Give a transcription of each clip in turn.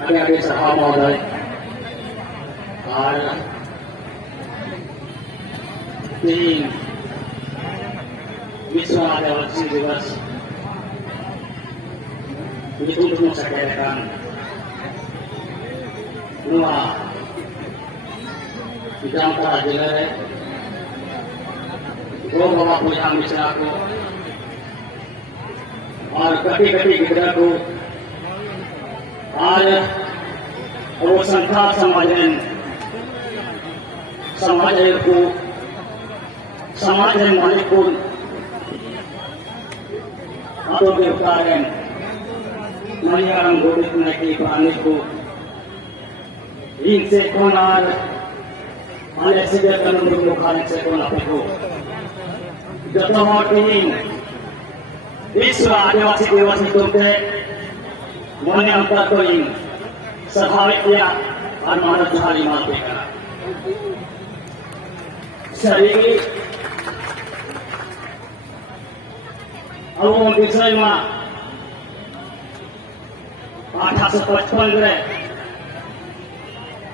adik-adik sahabat mauday और तीन विश्व आदिवासी दिवस ditutupin sa kailangan nua bidang kajilan वो बाबा को यहाँ मिश्रा को और कटी कटी गिरा को आज वो संस्था समाजन समाजन मालिक को आदों के उतारें मलयालम गोविंद ने की पानी को इनसे कौन आर आने से जब लोग खाने से कौन आपको को जब हम टीम विश्व आदिवासी दिवस तुमसे मोने अंतर को इन स्वाभाविक या अनुमान जुहाली मालूम है शरीर अब वो विषय में 1855 में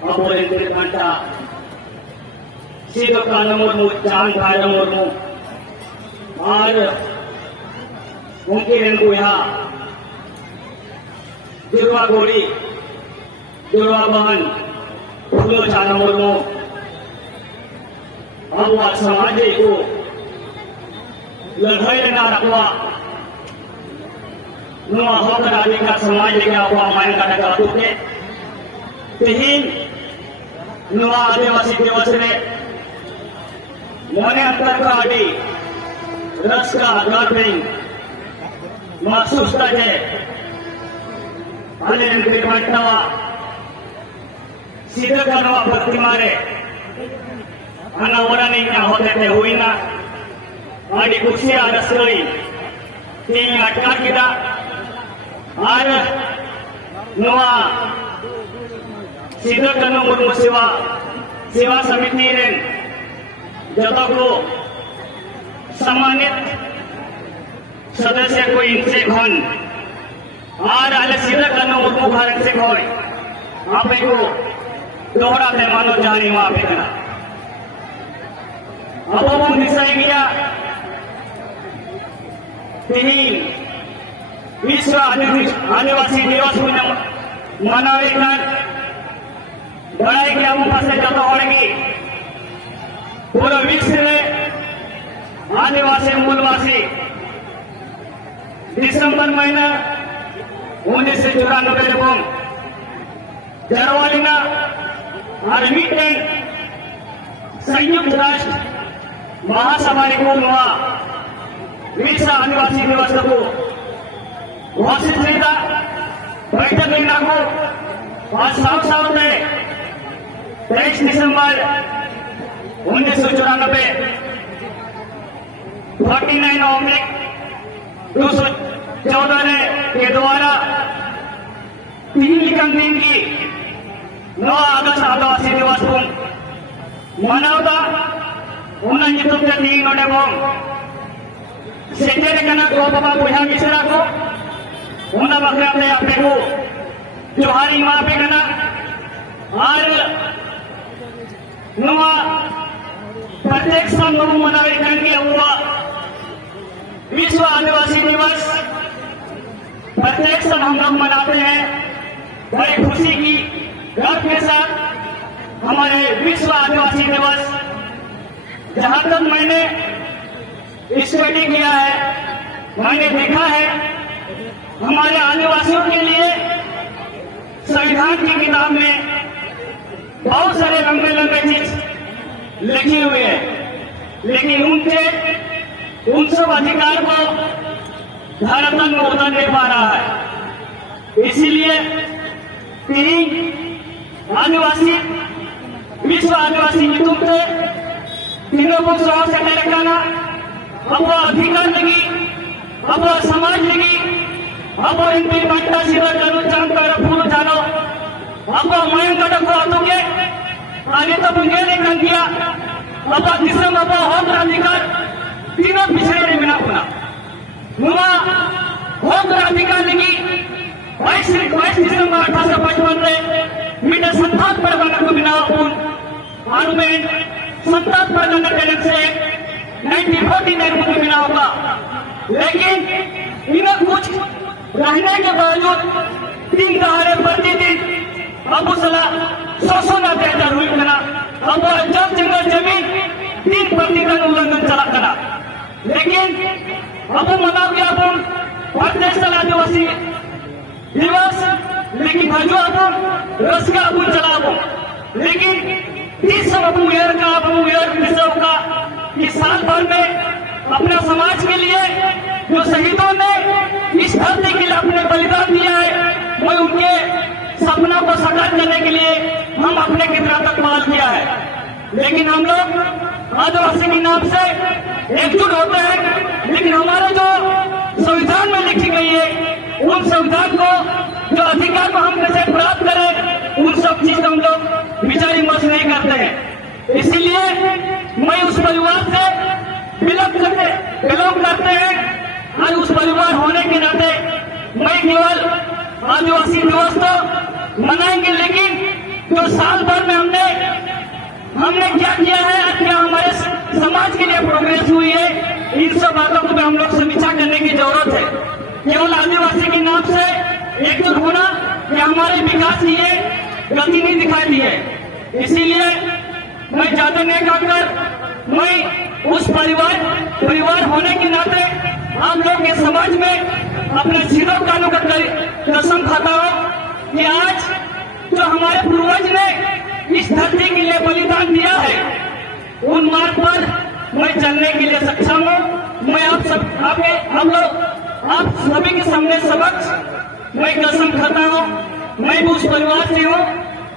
अब वो इंद्र घंटा सीधो का मुर्मू जान भाई मुर्मू और उनकी रेंगू यहाँ जुर्वा गोरी जुर्वा बहन फूलो चाना मुर्मू अब वह समाज को लड़ाई ना रखवा नुआ होकर आदि का समाज लेके हुआ मायन का टका टूटे तीन नुआ आदिवासी दिवस में मोने अंतर का आदि रस का गार्डनिंग महसूस करके अन्य इनके घटनावा सीधे करना भक्ति मारे अन्ना वरा नहीं क्या होते थे हुई ना आदि कुछ आरस हुई तीन अटका किया और नुआ सीधे करना मुर्मू सेवा समिति ने जब को सम्मानित सदस्य को इनसे घन और आले सीधा करना मुर्मू भारत से घोय आप को दोहरा में मानो जानी वहां पे करना अब वो निश्चय किया तीन विश्व आदिवासी दिवस मनावे कर बड़ाई के हम पास जब होगी पूरा विश्व में आदिवासी मूलवासी दिसंबर महीना 1994 को जनवरी में आर्मी के संयुक्त राष्ट्र महासभा ने हुआ विश्व आदिवासी दिवस को घोषित किया बैठक लेना को आज साफ में 23 दिसंबर 1994 49/214 के द्वारा तीन दिन की 9 अगस्त आदिवासी दिवस को मनावता उन्हें तुमसे तीन नोटे को सेक्रेटरी करना को बाबा बुझा मिश्रा को उन्हें बकरा अपने अपने को जोहारी माँ पे करना और नुआ प्रत्येक समूह मनावे करके हुआ विश्व आदिवासी दिवस प्रत्येक साल हम लोग मनाते हैं बड़ी खुशी की गर्व के साथ हमारे विश्व आदिवासी दिवस जहां तक मैंने स्टडी किया है मैंने देखा है हमारे आदिवासियों के लिए संविधान की किताब में बहुत सारे लंबे लंबे चीज लिखी हुई है लेकिन उन सब अधिकार को धरातल में उतर नहीं पा रहा है इसीलिए तीन आदिवासी विश्व आदिवासी नीतियों पे तीनों को सुरक्षा करने रखना अब वो अधिकार लगी अब वो समाज लगी अब वो इनकी बांटा सीधा करो चांद कर फूल जानो अब वो मायन कटक को आतोगे आगे तो बुंगे ने कर दिया अब दिसंबर अब होम अधिकार तीनों पिछड़े ने बिना पुना हुआ होम अधिकार लगी 22 डिसेंबर 1855 मीटर 7 परगना को बिना पार्लियामेंट 7 परगना टेरेंट से 1949 को बिना होगा। लेकिन इन्हें कुछ रहने के बावजूद 3 दहाड़े प्रतिदिन अबू सलाह 100 अत्याचार हुई करा। अब जब जंगल जमीन 3 प्रतिदिन उल्लंघन चला करा। लेकिन अब मनाव गया अपन प्रदेश आदिवासी दिवस, लेकिन हजो अपन रस का अपन चला। लेकिन 30 अबूयर का अबूयर विश्व का इस साल भर में अपने समाज के लिए जो शहीदों ने इस धरती के लिए अपने बलिदान दिया है, मैं उनके सपनों को साकार करने के लिए हम अपने कितना तक माल किया है। लेकिन हम लोग आदिवासी के नाम से एकजुट होते हैं। लेकिन हमारे जो संविधान में लिखी गई है, उन संविधान को जो अधिकार को हम कैसे प्राप्त करें, उन सब चीज हम लोग विचार विमर्श नहीं करते हैं। इसीलिए मैं उस परिवार से बिलोंग करते हैं और उस परिवार होने के नाते मैं केवल आदिवासी दिवस तो मनाएंगे, लेकिन जो साल भर में हमने क्या किया है, क्या हमारे समाज के लिए प्रोग्रेस हुई है, इन सब बातों को भी हम लोग समीक्षा करने की जरूरत है। केवल आदिवासी के नाम से एकजुट होना या हमारे विकास की ये गति नहीं दिखाती है। इसीलिए मैं ज्यादा नहीं कहकर मैं उस परिवार होने के नाते हम लोग के समाज में अपने सिरों कानों का कसम खाता हूं कि आज जो हमारे पूर्वज ने इस धरती के लिए बलिदान दिया है, उन मार्ग पर मैं चलने के लिए सक्षम हूं। मैं आप सभी के सामने समक्ष मैं कसम खाता हूं। मैं भी उस परिवार से हूं,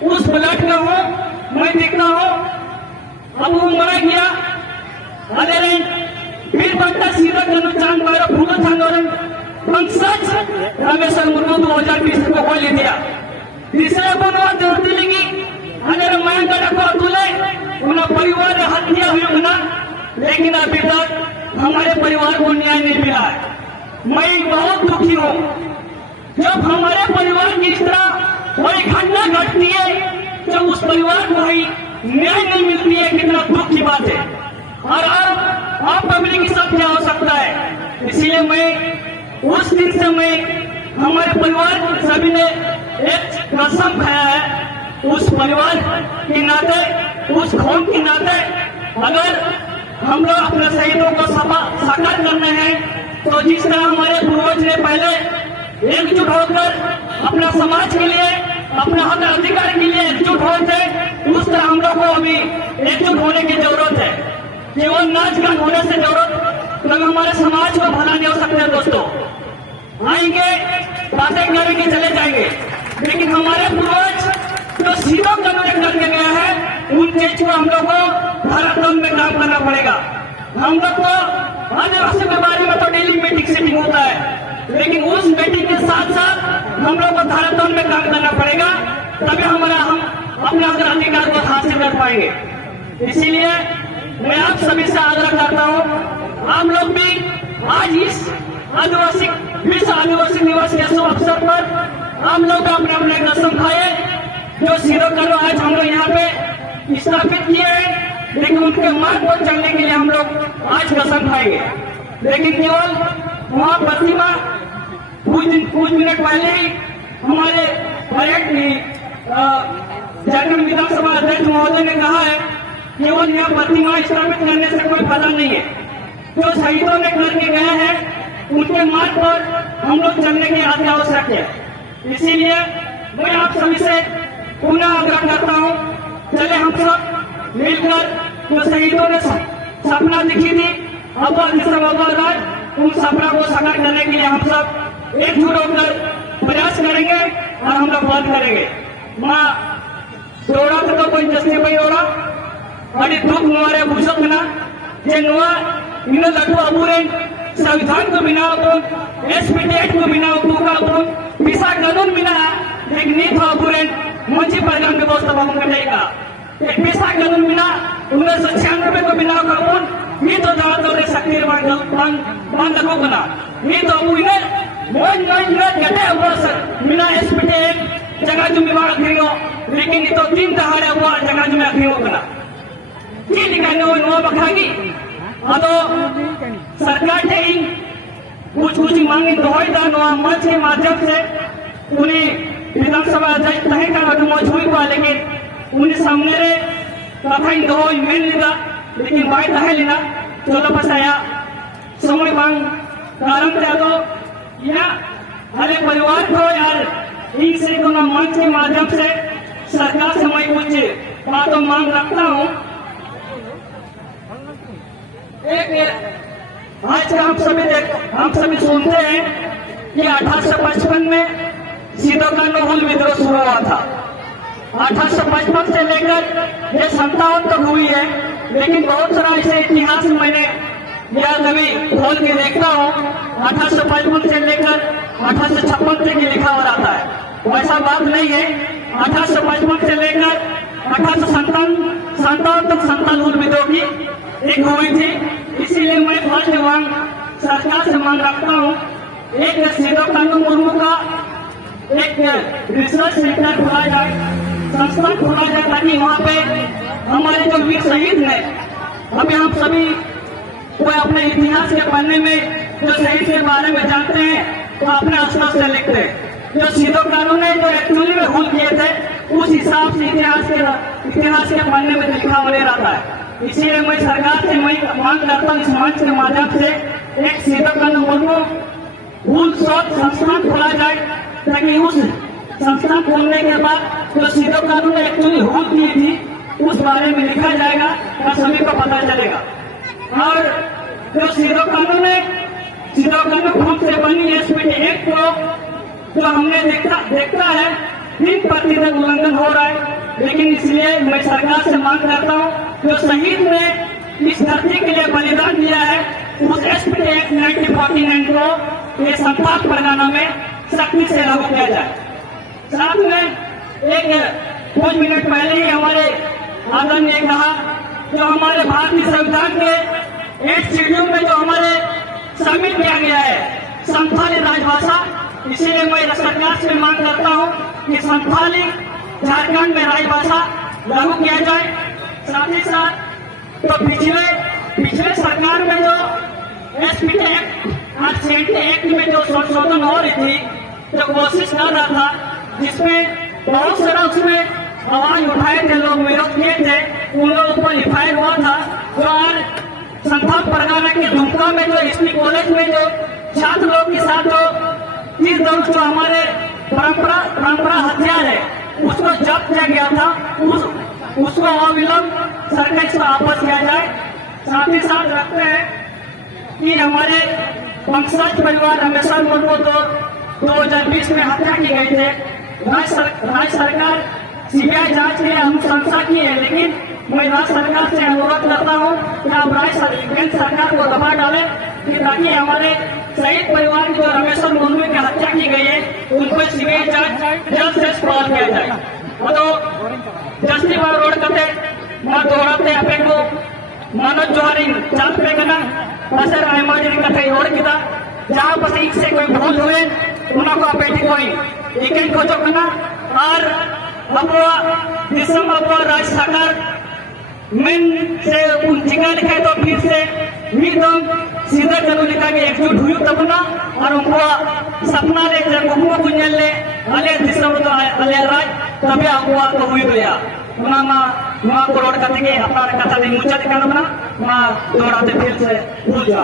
उस ब्लड का हूं। मैं देखता हूं अब वो मरा गया, अरे फिर बट्टा सीधा कनु चांद बारा फूलो चांदोरन पंकज रमेश मुर्मू 2020 को खोल दिया। तीसरे बनवा जरूरत लगी, अगर मैं को तुले उन परिवार ने हत्या हुई होना, लेकिन अभी तक हमारे परिवार को न्याय नहीं मिला है। मैं बहुत दुखी हूँ। जब हमारे परिवार की इस तरह कोई घटना घटती है, जब उस परिवार को ही न्याय नहीं मिलती है, कितना दुख की बात है। और आप पब्लिक के साथ क्या हो सकता है। इसीलिए मैं उस दिन से मैं हमारे परिवार सभी ने एक कसम खाया है, उस परिवार के नाते, उस कौम के नाते, अगर हम लोग अपने शहीदों को साकार करने हैं, तो जिस तरह हमारे पूर्वज ने पहले एकजुट होकर अपना समाज के लिए, अपने हक अधिकार के लिए एकजुट हुए थे, उस तरह हम लोग को अभी एकजुट होने की जरूरत है। केवल नाच गान होने से जरूरत तो हमारे समाज को भला नहीं हो सकते। दोस्तों आएंगे, बातें करेंगे, चले जाएंगे, लेकिन हमारे पूर्वज जो सीधों कन्वर्ट करके गया है, उन चीज को हम लोग को धरातल में काम करना पड़ेगा। हम लोग को आदिवासी के बारे में तो डेली मीटिंग होता है, लेकिन उस मीटिंग के साथ साथ हम लोग को धरातल में काम करना पड़ेगा, तभी हम अपने अधिकार को हासिल कर पाएंगे। इसीलिए मैं आप सभी से आग्रह करता हूँ, आप लोग भी आज इस विश्व आदिवासी दिवस के शुभ अवसर पर हम लोग अपने अपने कसम खाए, जो सिरों करो आज हम लोग यहाँ पे स्थापित किए हैं, लेकिन उनके मार्ग पर चलने के लिए हम लोग आज कसम खाएंगे। लेकिन केवल वहाँ प्रतिमा कुछ मिनट पहले ही हमारे झारखंड विधानसभा अध्यक्ष महोदय ने कहा है, केवल यह प्रतिमा स्थापित करने से कोई फायदा नहीं है। जो शहीदों ने करके गए हैं, उनके मार्ग पर हम लोग चलने की अति आवश्यक है। इसीलिए मैं आप सभी से पुनः आग्रह करता हूँ, चले हम सब मिलकर जो शहीदों ने सपना दिखी थी, अब उन सपना को साकार करने के लिए हम सब एकजुट होकर प्रयास करेंगे और हम लोग बात करेंगे। माँ दौड़ा तो कोई जस्ती भाई दौड़ा अड़ी दुख नुआरे बुझक ना जे नुआ इन लटू अबूरे संविधान को बिना अपन एसपीटी को बिना अपन पिसा कानून बिना एक नीत अबूरे मंची परिणाम व्यवस्था हम करेगा एक पिसा कानून बिना 1996 को बिना अपन नीत तो जवाब दौरे शक्ति बांध को बना नीत अबू इन्हें gede awas mina SPT jaga jumi bawa keringo lekin itu tin dahare awas jaga jumi keringo kena ini kan no bakhagi atau सरकार ने कुछ मांगे दोहरी दा नो मंच के माध्यम से उन्हें विधानसभा अध्यक्ष तय करना तो मौजूद हुआ लेकिन उन्हें सामने रे कथा इन दो ईमेल लिखा लेकिन बाय तहे लेना चलो पसाया समय मांग कारण क्या तो या हरे परिवार को यार इन से को मंच के माध्यम से सरकार से मैं कुछ बातों मांग रखता हूँ। एक आज का हम सभी सुनते हैं कि 1855 में सीधो का नोबल विद्रोह शुरू हुआ था। 1855 से लेकर ये 57 तक हुई है, लेकिन बहुत सारा ऐसे इतिहास मैंने या कभी खोल के देखता हूँ 1855 से लेकर 1856 तक लिखा हो रहता है। वैसा बात नहीं है। 1855 से लेकर 1857 तक संताल विद्रोह की एक हुई थी। इसीलिए मैं फर्स्ट मांग सरकार से मांग रखता हूँ, एक सीधो कानू मुर्मू का एक रिसर्च सेंटर खोला जाए, संस्था खोला जाए, ताकि वहाँ पे हमारे जो वीर शहीद हैं, अभी हम सभी कोई अपने इतिहास के पन्ने में जो शहीद के बारे में जानते हैं तो अपने स्तर से लिखते हैं। जो सीधो कानू ने जो एक्चुअली में भूल किए थे उस हिसाब से इतिहास के पन्ने में लिखा होने रहता है। इसीलिए मैं सरकार से मैं मांग करता हूँ इस मंच के माध्यम से एक सीधो कानू मुर्मू भूल शोध संस्थान खोला जाए, ताकि उस संस्थान खोलने के बाद जो सीधो कानू ने एक्चुअली भूल की थी उस बारे में लिखा जाएगा और सभी को पता चलेगा। और जो सीधो कानून भूल से बनी SPT एक्ट को जो हमने देखता है दिन प्रतिदिन उल्लंघन हो रहा है, लेकिन इसलिए मैं सरकार से मांग करता हूँ जो शहीद ने इस धरती के लिए बलिदान दिया है उस SPT एक्ट 1949 को ये संताल परगना में सख्ती से लागू किया जाए। साथ में एक कुछ मिनट पहले ही हमारे आदरण ने कहा जो हमारे भारतीय संविधान के 8 शेड्यूल में जो हमारे शामिल किया गया है संथाली राजभाषा, इसीलिए मैं सरकार से मांग करता हूँ कि संथाली झारखंड में राजभाषा लागू किया जाए। साथ ही साथ तो पिछले सरकार में जो SPT एक्ट में जो संशोधन हो रही थी, जो कोशिश कर रहा था, जिसमें बहुत सारा उसमें आवाज उठाए थे, लोग विरोध किए थे, उन लोगों पर लिखाया हुआ था। जो आज संथाल परगना के दुमका में जो SPT कॉलेज में जो छात्र लोग के साथ जो हमारे परंपरा हथियार है उसको जब्त किया गया था, उसको अविलंब सरकार से वापस किया जाए। साथ ही साथ रखते हैं कि हमारे पंकज परिवार हमेशा मुर्मू तो 2020 में हत्या की गई थे। राज्य सरकार CBI जांच के लिए अनुशंसा की है, लेकिन मैं राज्य सरकार से अनुरोध करता हूँ कि आप राज्य सरकार को दबा डालें ताकि हमारे शहीद परिवार की जो रमेश मुर्मू की हत्या की गई है उनको CBI जांच जल्द से सवाल किया जाए। तो जस्ती बार रोड करते मैं दोहराते अपने को मनोज जोहारी जांच पे करना असर अहमद कथे रोड किया जहाँ बस एक से कोई भूल हुए उनको अपेटी कोई एक को जो करना और राज्य सरकार में से टीका लिखे तो फिर से सीधा कानून लिखा के एकजुट हुई तब ना और उनको सपना ले जब उनको कुंजल ले अले दिसम तो अले राज तभी आपको तो हुई गया उन्होंने माँ को रोड करते अपना कथा नहीं मुझे दिखाना बना माँ दोहराते फिर से भूल जा।